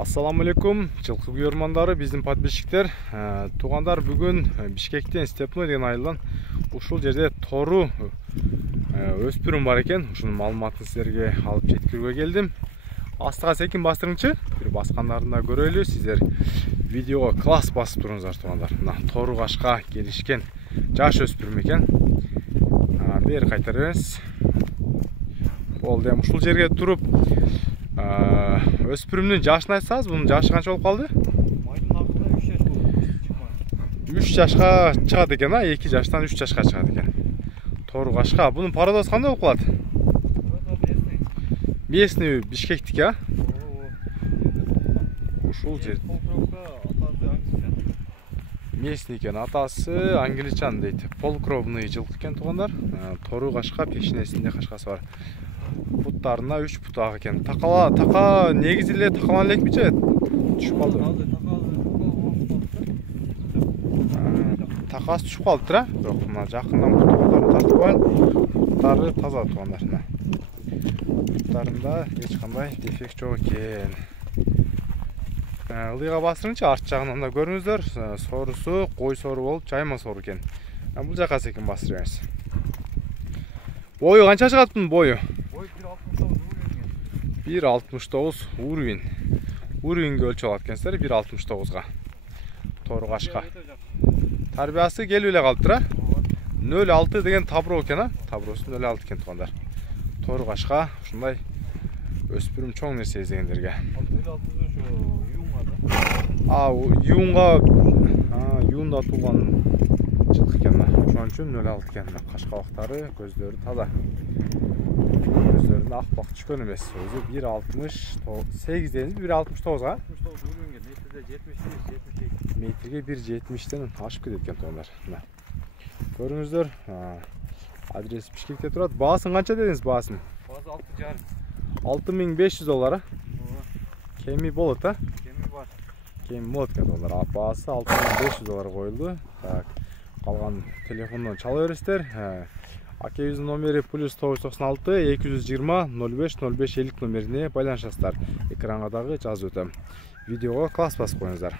Ассаламу алейкум, жылқы көрермандары, биздин подписчиктер. Тугандар, бүгүн Бишкектен Степной деген айылдан ушул жерде тору өспүрүм бар экен. Ушунун маалыматын силерге алып жеткирүүгө келдим. Астыга секин бастырыңчы, бир баскандарын да көрөлү. Сиздер видеого класс басып туруңуздар тугандар. Мына тору кашка келишкен жаш өспүрүм экен. Бери кайтара бериңиз. Болду, эми ушул жерге туруп өспүрүмдүн жашын айтсаңыз, бунун жашы канча болуп калды? Майдын акырында 3 жаш болду. 3 жашка чыгат экен, 2 жаштан 3 жашка чыгат экен. Тору кашка. Бунун пародасы кандай болуп калат? Местный Бишкектик, а? Ушул жер. Местный экен, атасы англичан дейт. Полукровный жылкы экен тугандар. Тору кашка, пешинесинде кашкасы бар. Буттарына 3 бутак экен. Така негизи эле такалан элекпи же? Түшүп калды. Такасы түшүп калыптыр, бирок мына жакындан буттарын тартып коюн. Буттары таза тугандар. Буттарында эч кандай дефект жок экен. Ылыйга басырыңчы, арт жагынан да көрүңүздөр. Сорусу кой сору болуп, жайма сору экен. Бул жака секин басыр бериңиз. Бою канча чыгат бунун бою? 1.69 уровень. Уровеньге өлчөп алат экенсиздер, 1.69га. Тору кашка. Тарбиясы келип эле калыптыр, а? 0.6 деген табро экен, а? Табросу 0.6 экен тугандар. Тору кашка, ушундай өспүрүм чоң нерсе издегендерге. 0.6 юунда туулган жылкы экен. Ошон үчүн 0.6 экен. Кашкабактары, көздөрү таза. Көздөрүнө ак бак түшкөн эмес. Өзү 1.68 дедиңиз, 1.69га? 69 уровенге, метрде 70-72. Метрге 1.70ден ашып кетет экен тугандар. Мына. Көрүңүздөр. Адрес Бишкекте турат. Баасын канча дедиңиз, баасын? Баасы 6,5. $6.500, а? Кеми болот, а? Кеми бар. Кеми болот экен тугандар. Баасы $6.500 коюлду. Так, калган телефондон чала бересиздер. Акебиздин номери +996 220 05 05 50 номерине байланышасыздар. Экранга дагы жазып өтөм. Видеого класс басып коюңуздар.